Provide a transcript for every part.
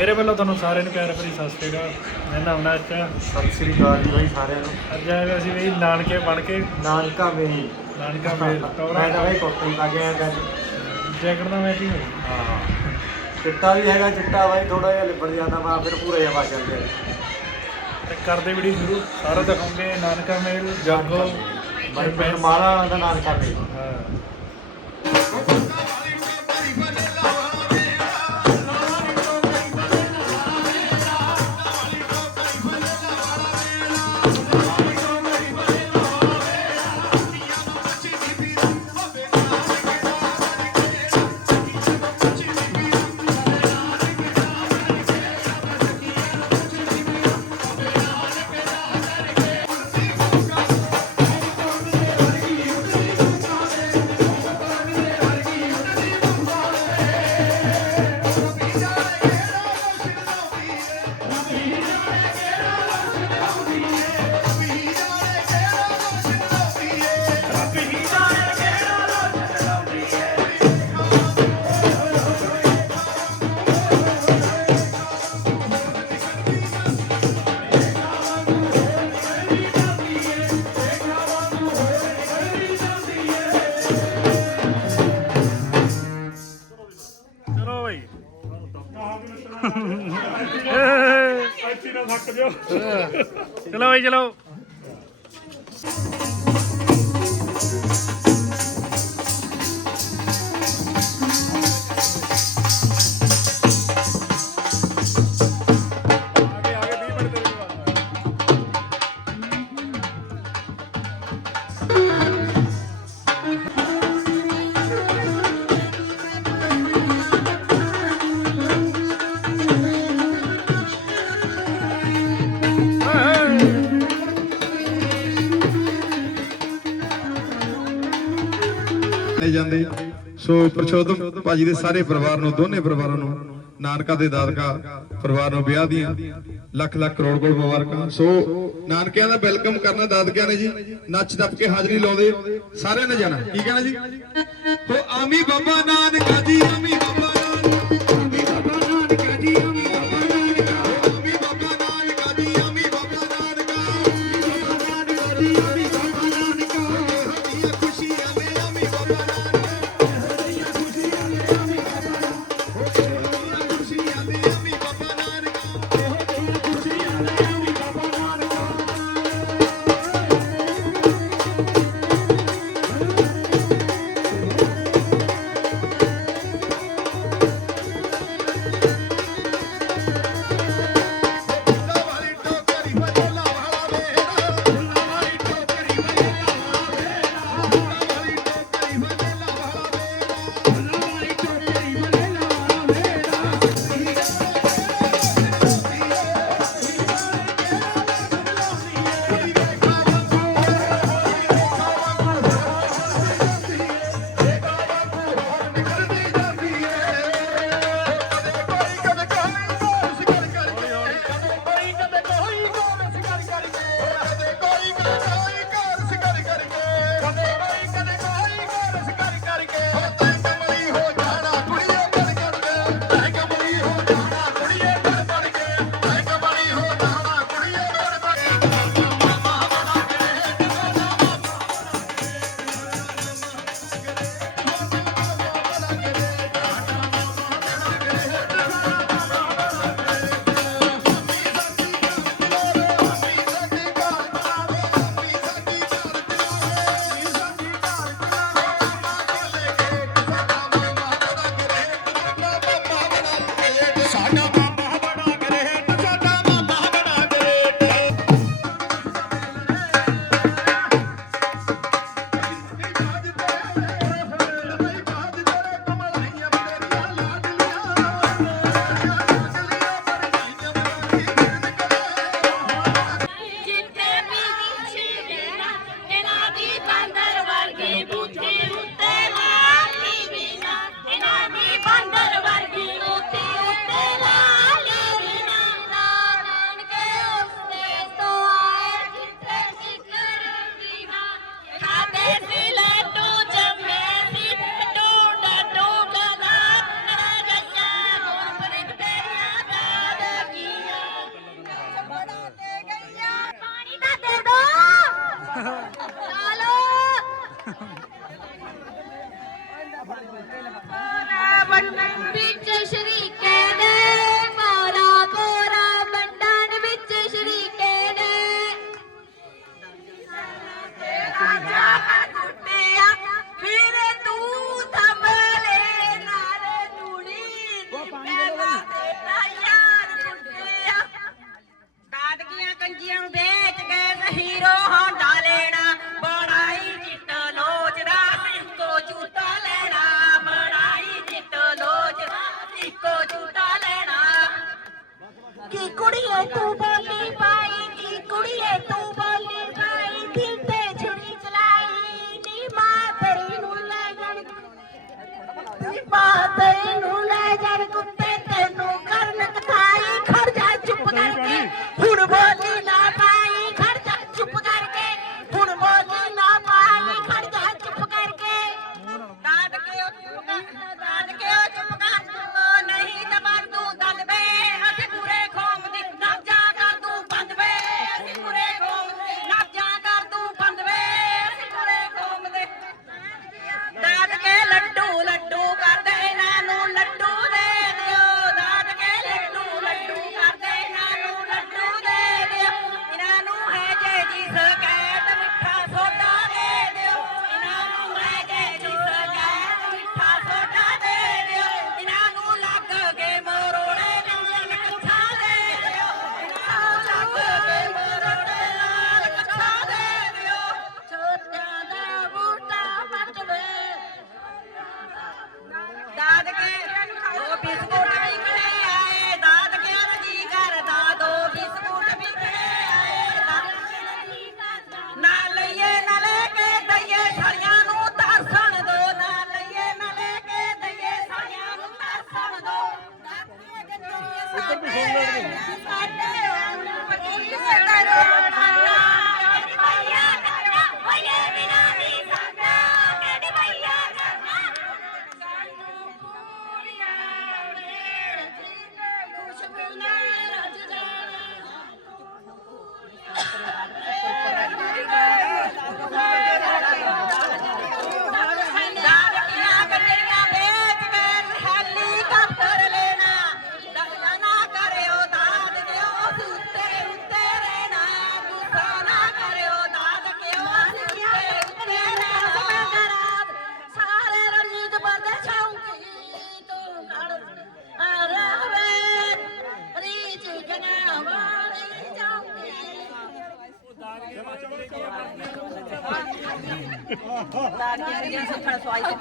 ਮੇਰੇ ਵੱਲੋਂ ਤੁਹਾਨੂੰ ਸਾਰਿਆਂ ਨੂੰ ਪਿਆਰ ਭਰੀ ਸਤਿ ਸ਼੍ਰੀ ਅਕਾਲ। ਮੈਂ ਨਾਮਨਾ ਅੱਛਾ ਸਤਿ ਸ੍ਰੀ ਅਕਾਲ ਜੀ ਬਾਈ ਸਾਰਿਆਂ ਨੂੰ। ਅੱਜ ਆਏ ਹੋਏ ਅਸੀਂ ਵੀ ਨਾਨਕੇ ਬਣ ਕੇ ਨਾਨਕਾ ਮੇਰੀ ਨਾਨਕਾ ਮੇਰੇ ਮੈਂ ਟੌਰਾ ਤਾਂ ਬਾਈ ਕੋਟਰੀ ਪਾ ਕੇ ਆਇਆ ਅੱਜ। ਜੈਕਟ ਦਾ ਮੈਚਿੰਗ ਹੋਈ ਹਾਂ। ਚਿੱਟਾ ਵੀ ਹੈਗਾ ਚਿੱਟਾ ਬਾਈ ਥੋੜਾ ਜਿਹਾ ਲਿਬੜ ਜਾਂਦਾ ਮੈਂ ਫਿਰ ਪੂਰਾ ਜਿਹਾ ਪਾ ਚੱਲਦੇ ਤੇ ਕਰਦੇ ਵੀਡੀਓ ਸ਼ੁਰੂ ਸਾਰਾ ਦਿਖਾਉਂਗੇ ਨਾਨਕਾ ਮੇਲ ਜਾਗੋ ਬਾਈ ਪਿੰਡ ਮਾਲਾ ਦਾ ਨਾਨਕਾ ਮੇਰੀ ਸੋ ਪ੍ਰਸ਼ੋਤਮ ਭਾਜੀ ਦੇ ਸਾਰੇ ਪਰਿਵਾਰ ਨੂੰ, ਦੋਨੇ ਪਰਿਵਾਰਾਂ ਨੂੰ, ਨਾਨਕਾ ਦੇ ਦਾਦਕਾ ਪਰਿਵਾਰ ਨੂੰ ਵਿਆਹ ਦੀਆਂ ਲੱਖ ਲੱਖ ਕਰੋੜ ਕਰੋੜ ਮੁਬਾਰਕਾਂ। ਸੋ ਨਾਨਕਿਆਂ ਦਾ ਵੈਲਕਮ ਕਰਨਾ, ਦਾਦਕਿਆਂ ਨੇ ਜੀ। ਨੱਚ ਟੱਪ ਕੇ ਹਾਜ਼ਰੀ ਲਾਉਂਦੇ ਸਾਰਿਆਂ ਨੇ ਜਾਣਾ। ਕੀ ਕਹਿਣਾ ਜੀ? ਹੋ ਆਮੀ ਬਾਬਾ ਨਾਨਕਾ ਜੀ, ਆਮੀ ਬਾਬਾ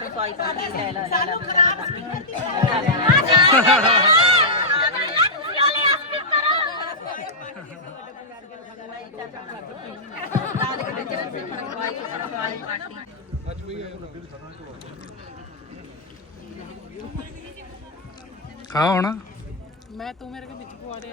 ਸਫ਼ਾਈ ਮੈਂ ਤੂੰ ਮੇਰੇ ਕੇ ਵਿੱਚ ਪਵਾ ਦੇ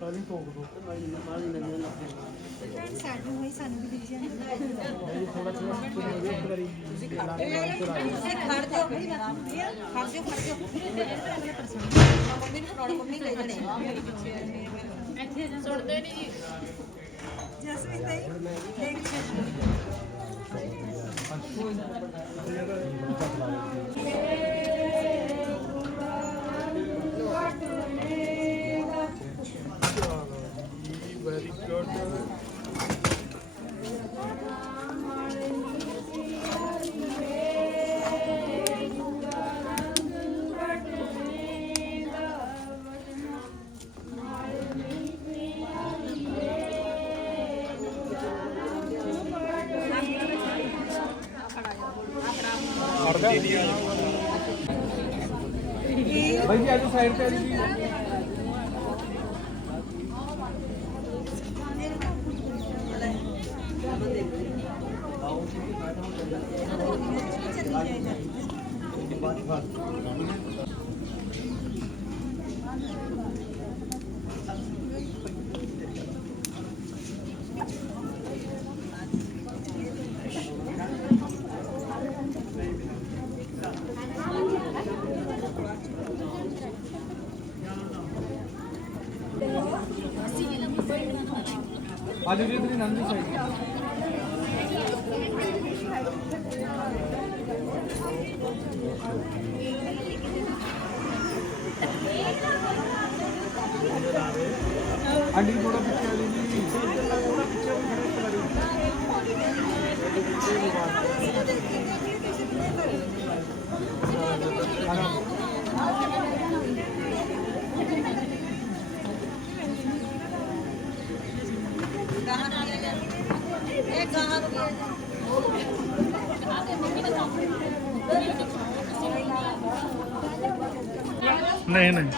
ਸਾਰੀ ਟੋਕ ਦੋ ਭੈਣ ਸੈਡ ਨੂੰ ਹੋਈ ਸਾਨੂੰ ਵੀ ਦਿਖ ਜਾਂਦੀ ਥੋੜਾ ਥੋੜਾ ਇੱਕ ਵਾਰੀ ਤੁਸੀਂ ਖੜਦੇ ਖੜਦੇ ਹੋ ਬਈ ਖੜਦੇ ਹੋ ਖੜਦੇ ਹੋ ਮੰਮੀ ਨੂੰ ਪਰੌਣ ਮੰਮੀ ਲੈ ਜਣੇ ਇੱਥੇ ਸੁਣਦੇ ਨਹੀਂ ਬਾਈ ਜੀ ਆਜੋ ਸਾਈਡ ਤੇ ਆ ਜੀ। વાદળીઓથી નામની સાઈડ આંટી થોડા પિક્ચર લીધી ਨਹੀਂ ਨਹੀਂ।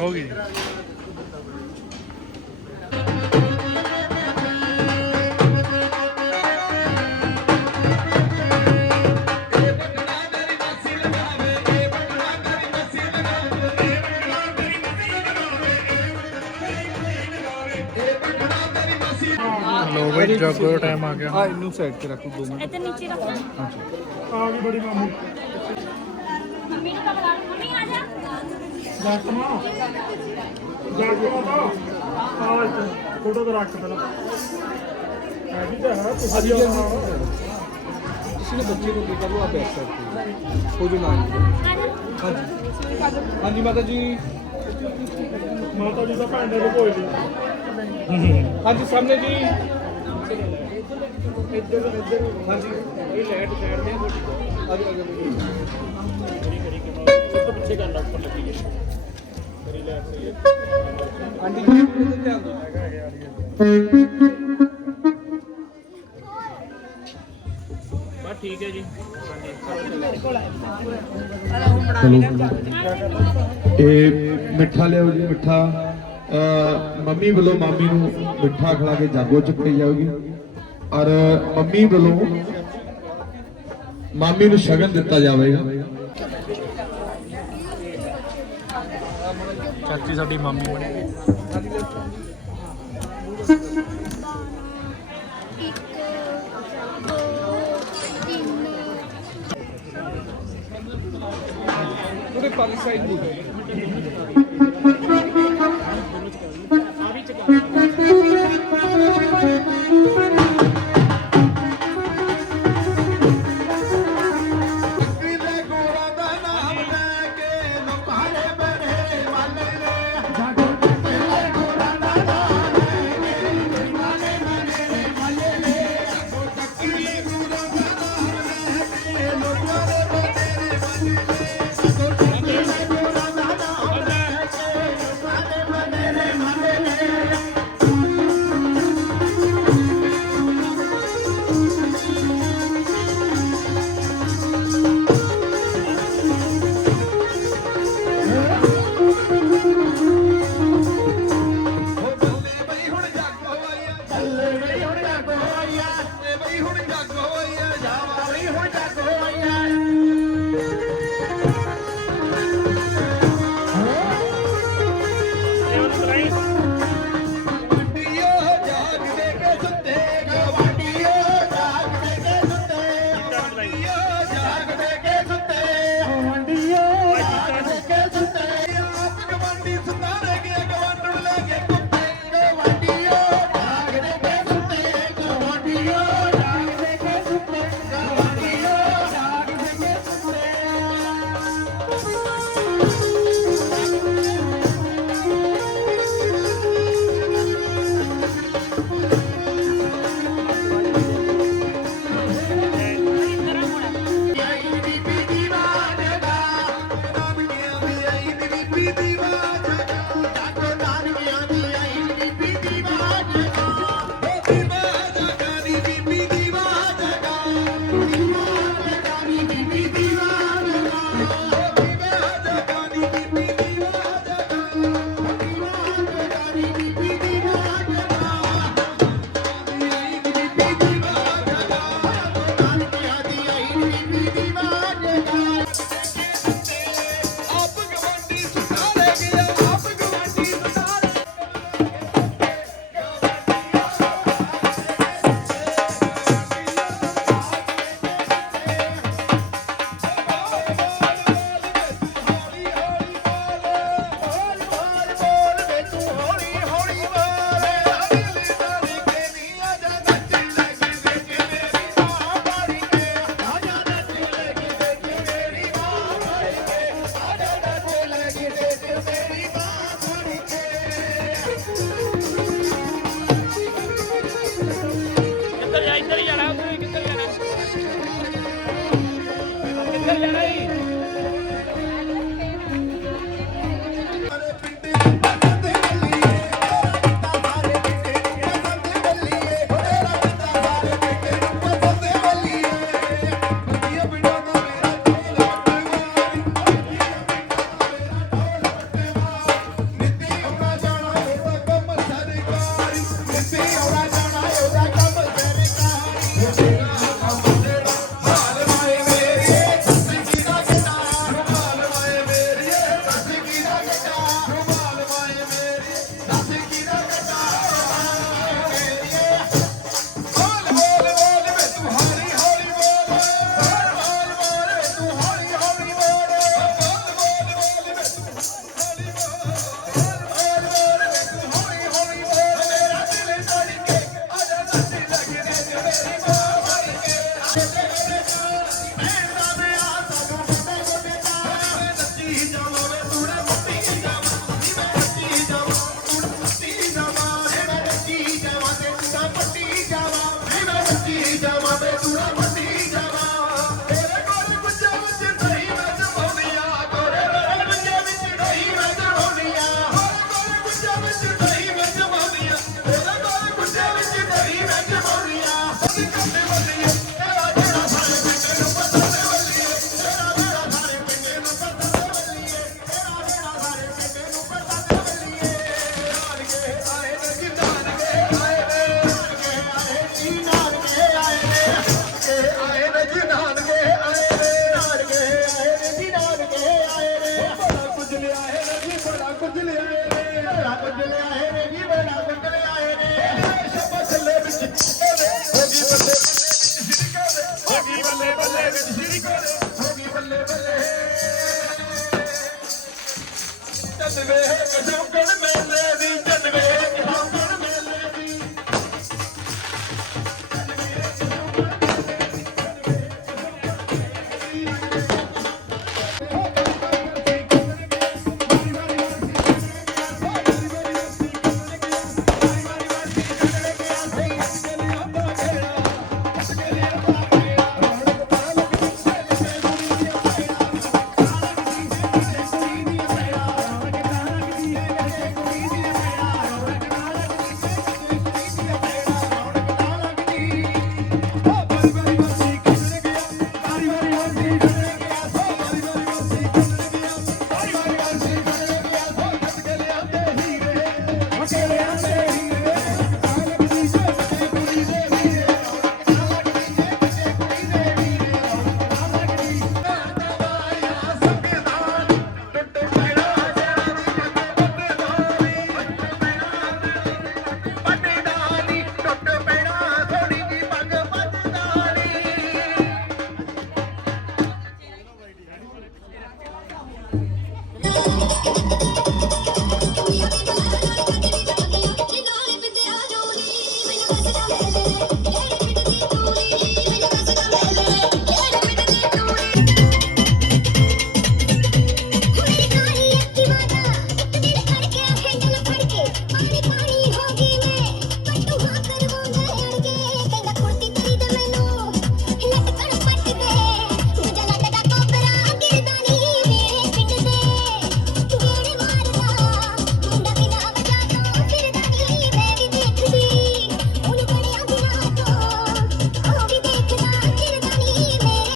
ਹੋ ਗਈ ਜੀ। ਦਾ ਟਾਈਮ ਆ ਗਿਆ। ਆ ਇਹਨੂੰ ਸਾਈਡ ਤੇ ਰੱਖੋ 2 ਮਿੰਟ। ਇੱਥੇ ਨੀਚੇ ਰੱਖ। ਆ ਗਈ ਬੜੀ ਮਾਮੂ। ਮੰਮੀ ਨੂੰ ਤਾਂ ਬੁਲਾ। ਮੰਮੀ ਆ ਜਾ। ਜਾਗੋ ਜਾਗੋ ਦਾ ਆ ਇੱਥੇ ਫੋਟੋ ਤੇ ਰੱਖ ਪਹਿਲਾਂ। ਹੈ ਵੀ ਤਾਂ ਹੈ ਤੁਸੀਂ ਕਿਸੇ ਨੇ ਬੱਚੇ ਨੂੰ ਕੀ ਕਰੋ ਆ ਬੈਕ ਸਾਈਡ ਤੇ ਹੋ। ਜੋ ਨਾਲ ਹਾਂਜੀ। ਹਾਂਜੀ ਮਾਤਾ ਜੀ। ਮਾਤਾ ਜੀ ਦਾ ਭੈਣ ਦੇ ਕੋਈ ਨਹੀਂ। ਹਾਂਜੀ ਸਾਹਮਣੇ ਜੀ। ਇੱਧਰ ਇੱਧਰ ਹਾਂਜੀ। ਇਹ ਲਾਈਟ ਸਾਈਡ ਤੇ ਆ ਜਾ ਆ ਜਾ ਪਿੱਛੇ ਕਰਨਾ ਉੱਪਰ ਲੱਗੀ ਹੈ। ਮੇਰੀ ਲਾਈਟ ਸਹੀ ਹੈ। ਆਂਟੀ ਜੀ ਇਹਦੇ ਧਿਆਨ ਦਿਓ। ਬਸ ਠੀਕ ਹੈ ਜੀ। ਇਹ ਮਿੱਠਾ ਲਿਆਓ ਜੀ ਮਿੱਠਾ। ਮੰਮੀ ਵੱਲੋਂ ਮਾਮੀ ਨੂੰ ਮਿੱਠਾ ਖਿਲਾ ਕੇ ਜਾਗੋ ਚੁੱਕੀ ਜਾਊਗੀ। ਔਰ ਮੰਮੀ ਵੱਲੋਂ ਮਾਮੀ ਨੂੰ ਸ਼ਗਨ ਦਿੱਤਾ ਜਾਵੇਗਾ। ਚਾਚੀ ਸਾਡੀ ਮਾਮੀ ਬਣੀ ਇੱਕ ਦੋ ਤਿੰਨ ਉਹਦੇ ਪਾਲੀ ਸਾਈਡ ਨੂੰ।